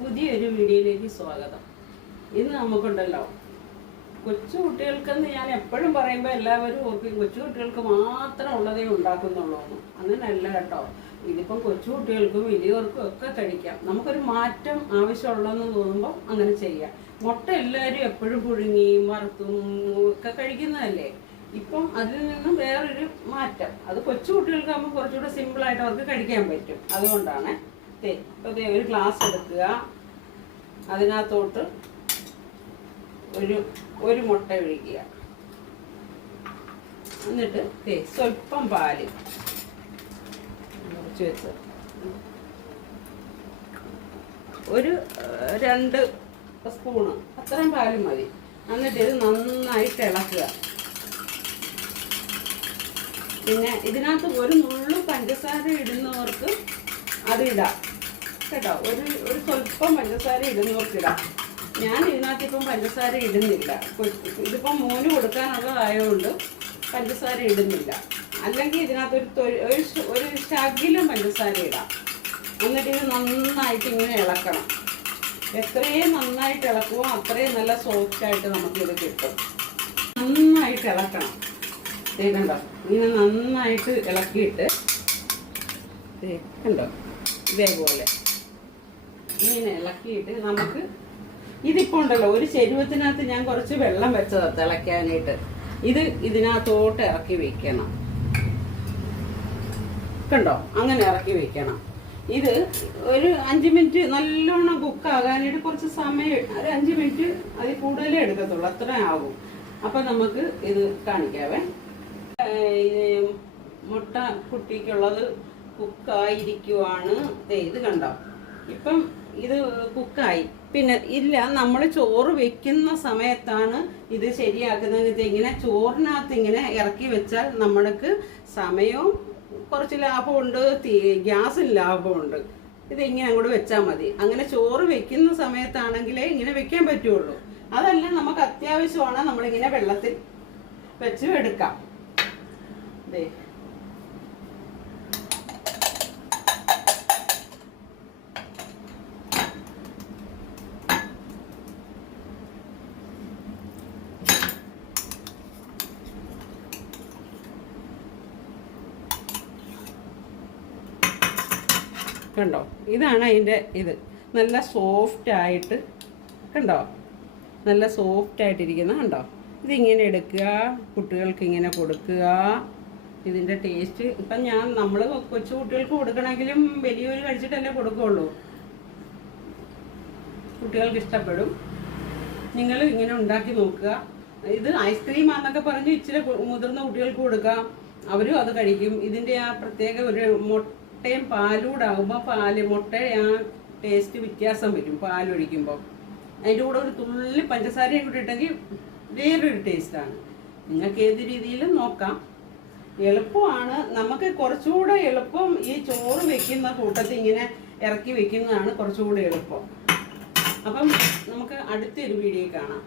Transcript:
പുതിയൊരു വീഡിയോയിലേക്ക് സ്വാഗതം. ഇന്ന് നമുക്കുണ്ടല്ലോ. കൊച്ചു കുട്ടികൾക്കെന്ന് ഞാൻ എപ്പോഴും പറയുമ്പോൾ എല്ലാവരും ഓർക്കും കൊച്ചു കുട്ടികൾക്ക് മാത്രം ഉള്ളതേ ഉണ്ടാക്കുന്നുള്ളൂ എന്ന്. അങ്ങനെയല്ല കേട്ടോ. ഇതിപ്പം കൊച്ചു കുട്ടികൾക്കും വലിയവർക്കും ഒക്കെ കഴിക്കാം നമുക്കൊരു മാറ്റം ആവശ്യമുള്ളതെന്ന് തോന്നുമ്പോൾ അങ്ങനെ ചെയ്യാം. മുട്ട എല്ലാവരും എപ്പോഴും പുഴുങ്ങിയും വറുത്തും ഒക്കെ കഴിക്കുന്നതല്ലേ? ഇപ്പം അതിൽ നിന്നും വേറൊരു മാറ്റം. അത് കൊച്ചു കുട്ടികൾക്കാകുമ്പോൾ കുറച്ചുകൂടെ സിമ്പിളായിട്ട് അവർക്ക് കഴിക്കാൻ പറ്റും. അതുകൊണ്ടാണ്. ദേ ഒരു ഗ്ലാസ് എടുക്കുക. അതിനകത്തോട്ട് ഒരു ഒരു മുട്ട ഒഴിക്കുക. എന്നിട്ട് തേ സ്വല്പം പാൽ കുറച്ച് വെച്ച്. ഒരു രണ്ട് സ്പൂണ് അത്രയും പാൽ മതി. എന്നിട്ട് ഇത് നന്നായിട്ട് ഇളക്കുക. പിന്നെ ഇതിനകത്ത് ഒരു നുള്ളു പഞ്ചസാര ഇടുന്നവർക്ക് അത് ഇടാം. കേട്ടോ ഒരു ഒരു സ്വല്പം പഞ്ചസാര ഇടുന്നു ഇടാം ഞാൻ ഇതിനകത്ത് ഇപ്പം പഞ്ചസാര ഇടുന്നില്ല. ഇതിപ്പം മോന് കൊടുക്കാനുള്ളതായതുകൊണ്ട് പഞ്ചസാര ഇടുന്നില്ല. അല്ലെങ്കിൽ ഇതിനകത്ത് ഒരു ഒരു ശകിലം പഞ്ചസാര ഇടാം. എന്നിട്ട് ഇത് നന്നായിട്ട് ഇങ്ങനെ ഇളക്കണം. എത്രയും നന്നായിട്ട് ഇളക്കുമോ അത്രയും നല്ല സോഫ്റ്റ് ആയിട്ട് നമുക്കിത് കിട്ടും. നന്നായിട്ട് ഇളക്കണം. കണ്ടോ ഇങ്ങനെ നന്നായിട്ട് ഇളക്കിയിട്ട് കണ്ടോ ഇതേപോലെ. ഇങ്ങനെ ഇളക്കിയിട്ട് നമുക്ക് ഇതിപ്പോൾ ഉണ്ടല്ലോ ഒരു ചെരുവത്തിനകത്ത് ഞാൻ കുറച്ച് വെള്ളം വെച്ചത് തിളയ്ക്കാനായിട്ട്. ഇത് ഇതിനകത്തോട്ട് ഇറക്കി വെക്കണം. കണ്ടോ? അങ്ങനെ ഇറക്കി വെക്കണം. ഇത് ഒരു അഞ്ച് മിനിറ്റ് നല്ലോണം കുക്ക് ആകാനായിട്ട് കുറച്ച് സമയം ഒരു അഞ്ച് മിനിറ്റ് അതിൽ കൂടുതലേ എടുക്കത്തുള്ളൂ അത്ര ആകും അപ്പം നമുക്ക് ഇത് കാണിക്കാവേ. മുട്ട കുട്ടിക്കുള്ളത് കുക്കായിരിക്കുവാണ്. ഇത് കണ്ടോ? ഇപ്പം ഇത് കുക്കായി. പിന്നെ ഇല്ല നമ്മൾ ചോറ് വെക്കുന്ന സമയത്താണ് ഇത് ശരിയാക്കുന്നത്. ഇത് ഇങ്ങനെ ചോറിനകത്ത് ഇങ്ങനെ ഇറക്കി വെച്ചാൽ നമ്മൾക്ക് സമയവും കുറച്ച് ലാഭമുണ്ട് ഗ്യാസും ലാഭമുണ്ട്. ഇത് ഇങ്ങനെ അങ്ങോട്ട് വെച്ചാൽ മതി. അങ്ങനെ ചോറ് വെക്കുന്ന സമയത്താണെങ്കിലേ ഇങ്ങനെ വെക്കാൻ പറ്റുള്ളൂ. അതല്ല നമുക്ക് അത്യാവശ്യമാണ് നമ്മളിങ്ങനെ വെള്ളത്തിൽ വെച്ച് എടുക്കാം. ദേ കണ്ടോ? ഇതാണ് അതിന്റെ ഇത്. നല്ല സോഫ്റ്റ് ആയിട്ട് കണ്ടോ? നല്ല സോഫ്റ്റ് ആയിട്ടിരിക്കുന്ന കണ്ടോ? ഇതിങ്ങനെ എടുക്കുക കുട്ടികൾക്ക് ഇങ്ങനെ കൊടുക്കുക. ഇതിന്റെ ടേസ്റ്റ് ഇപ്പം ഞാൻ നമ്മൾ കൊച്ചു കുട്ടികൾക്ക് കൊടുക്കണമെങ്കിലും വലിയൊരു കഴിച്ചിട്ടല്ലേ കൊടുക്കുകയുള്ളൂ കുട്ടികൾക്ക് ഇഷ്ടപ്പെടും. നിങ്ങൾ ഇങ്ങനെ ഉണ്ടാക്കി നോക്കുക. ഇത് ഐസ്ക്രീം ആണെന്നൊക്കെ പറഞ്ഞ് ഇച്ചിരി മുതിർന്ന കുട്ടികൾക്ക് കൊടുക്കാം. അവരും അത് കഴിക്കും. ഇതിന്റെ ആ പ്രത്യേക ഒരു മുട്ടയും പാലൂടാകുമ്പോൾ പാൽ മുട്ടയുടെ ആ ടേസ്റ്റ് വ്യത്യാസം വരും പാലൊഴിക്കുമ്പോൾ അതിന്റെ കൂടെ ഒരു തുള്ളി പഞ്ചസാരയും കൂടി ഇട്ടെങ്കിൽ വേറൊരു ടേസ്റ്റാണ് നിങ്ങൾക്ക് ഏത് രീതിയിലും നോക്കാം. എളുപ്പമാണ്. നമുക്ക് കുറച്ചുകൂടെ എളുപ്പം ഈ ചോറ് വെക്കുന്ന കൂട്ടത്തിൽ ഇങ്ങനെ ഇറക്കി വെക്കുന്നതാണ് കുറച്ചുകൂടെ എളുപ്പം. അപ്പം നമുക്ക് അടുത്തൊരു വീഡിയോ കാണാം.